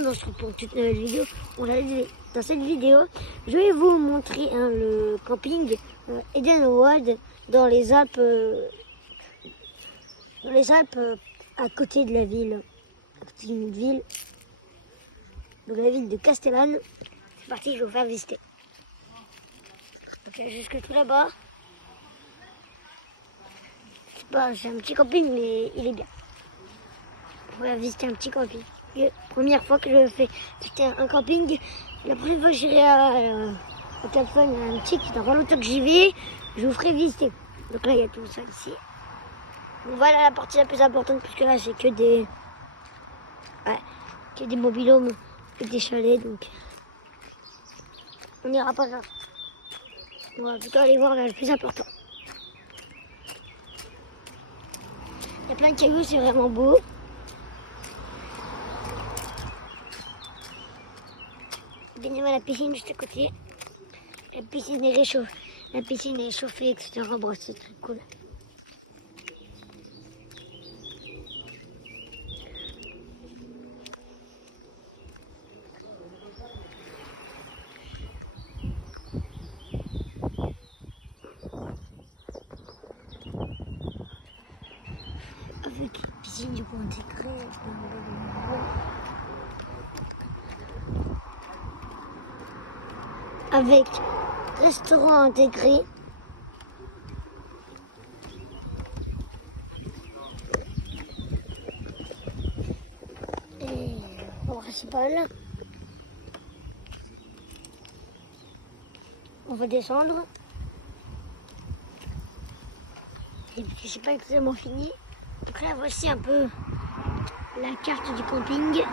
monde, on se retrouve pour une toute nouvelle vidéo. Dans cette vidéo, je vais vous montrer le camping Edenwald dans les Alpes, à côté de la ville, à côté d'une ville, donc la ville de Castellane. C'est parti, je vais vous faire visiter. Donc jusque tout là-bas. C'est un petit camping, mais il est bien. On va visiter un petit camping. Première fois que je fais visiter un camping. La prochaine fois que j'irai à Cap-Fun, un petit qui dans pas longtemps que j'y vais, je vous ferai visiter. Donc là, il y a tout ça ici. Donc voilà la partie la plus importante, puisque là, c'est que des mobilhomes et des chalets. Donc, on n'ira pas là. On va plutôt aller voir là, le plus important. Il y a plein de cailloux, c'est vraiment beau. Bien aimé la piscine juste à côté. La piscine est réchauffée. La piscine est chauffée, etc. Bon, c'est très cool. Avec une piscine du coup intégrée. Avec restaurant intégré. Et au principal, on va descendre. Et puis c'est pas exactement fini. Donc là voici un peu la carte du camping.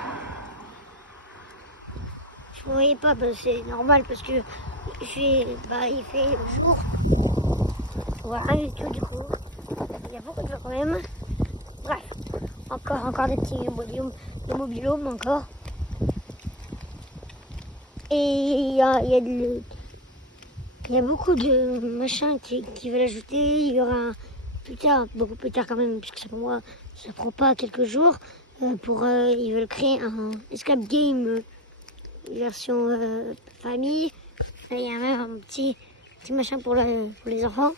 Je ne voyais pas, c'est normal parce que il fait jour. On voit rien du tout du coup. Il y a beaucoup de gens quand même. Bref, encore des petits mobilhomes encore. Et il y a beaucoup de machins qui veulent ajouter. Il y aura plus tard, beaucoup plus tard quand même, puisque pour moi ça prend pas quelques jours. Ils veulent créer un escape game version famille. Là, il y a même un petit machin pour les enfants.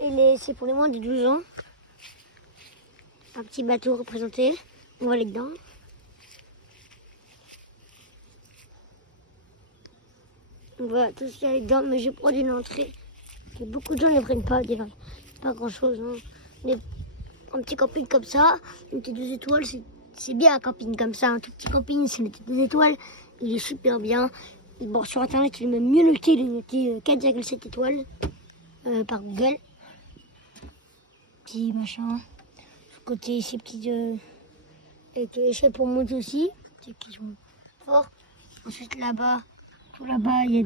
Et c'est pour les moins de 12 ans. Un petit bateau représenté. On va aller dedans. On va tout ce qu'il y a dedans, mais j'ai pris une entrée que beaucoup de gens ne prennent pas. Pas grand chose. Hein. Un petit camping comme ça, une petite 2 étoiles, c'est bien un camping comme ça. Un tout petit camping, c'est une petite 2 étoiles. Il est super bien. Et bon, sur internet, il est même mieux noté. Il est noté 4,7 étoiles par Google. Petit machin. Ce côté, ces petites avec échelle pour monter aussi. Qui sont forts. Ensuite là-bas, tout là-bas, il y a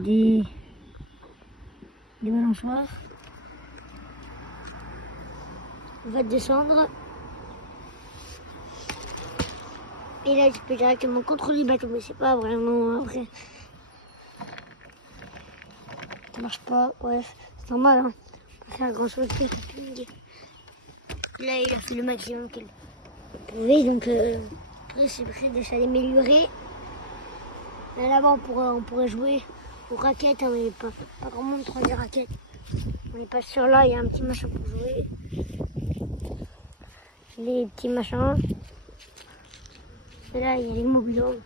des balançoires. On va descendre. Et là, tu peux directement contrôler le bateau, mais c'est pas vraiment vrai. Ça marche pas, bref, c'est normal, hein. On peut faire grand chose que le camping. Là, il a fait le maximum qu'il pouvait, donc après, c'est prêt de s'améliorer. Là-bas, on pourrait jouer aux raquettes, hein, mais pas grand monde prend des raquettes. On est pas sûr là, il y a un petit machin pour jouer. Les petits machins. Et là, il y a les mobilhomes.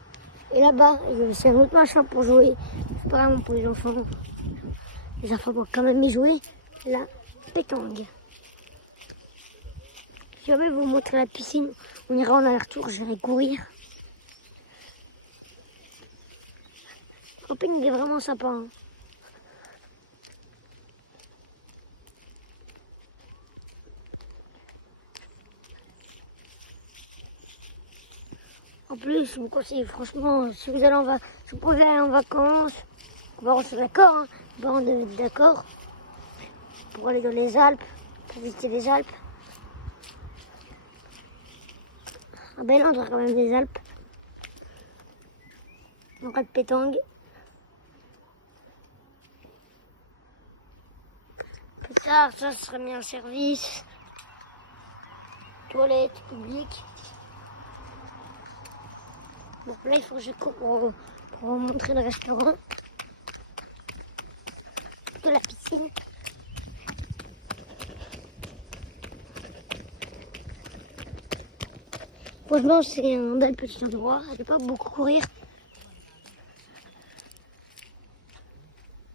Et là-bas, c'est un autre machin pour jouer. C'est pas vraiment pour les enfants. Les enfants vont quand même y jouer. La pétanque. Je vais vous montrer la piscine. On ira en aller-retour, j'irai courir. Le camping est vraiment sympa. Hein. En plus, je vous conseille franchement, si vous pouvez aller en vacances, on est d'accord, hein, on est d'accord, pour aller dans les Alpes, pour visiter les Alpes. Un bel endroit quand même, les Alpes. On va de pétanque. Ça serait mis en service. Toilette publique. Bon, là, il faut que je cours pour vous montrer le restaurant. De la piscine. Franchement, c'est un bel petit endroit. Je ne vais pas beaucoup courir.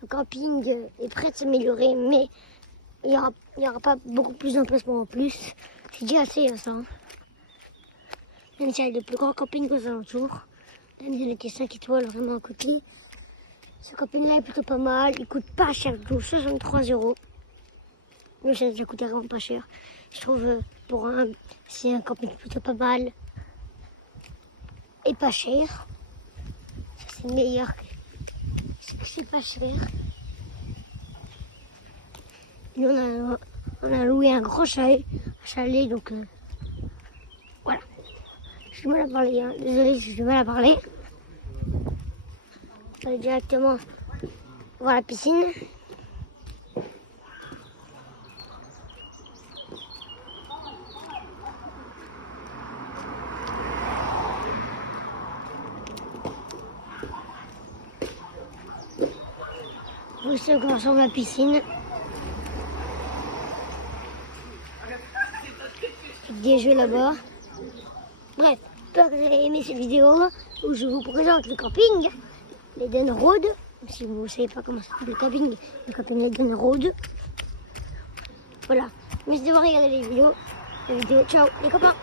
Le camping est prêt de s'améliorer, mais il n'y aura pas beaucoup plus d'emplacements en plus. C'est déjà assez, ça. Hein. Même s'il y a de plus grands campings aux alentours. Même s'il était 5 étoiles vraiment à côté. Ce camping-là est plutôt pas mal. Il coûte pas cher du tout, 63 €. Mais ça coûte vraiment pas cher. Je trouve c'est un camping plutôt pas mal. Et pas cher. Ça, c'est meilleur que c'est pas cher. Et on a loué un gros chalet, donc voilà. J'ai du mal à parler, hein. Désolée, j'ai du mal à parler. On va aller directement voir la piscine. Voici à quoi ressemble la piscine. Des jeux là-bas. Bref, j'espère que vous avez aimé cette vidéo où je vous présente le camping l'Eden Road. Si vous ne savez pas comment s'appelle le camping l'Eden Road. Voilà. Merci d'avoir regardé les vidéos. Ciao les copains.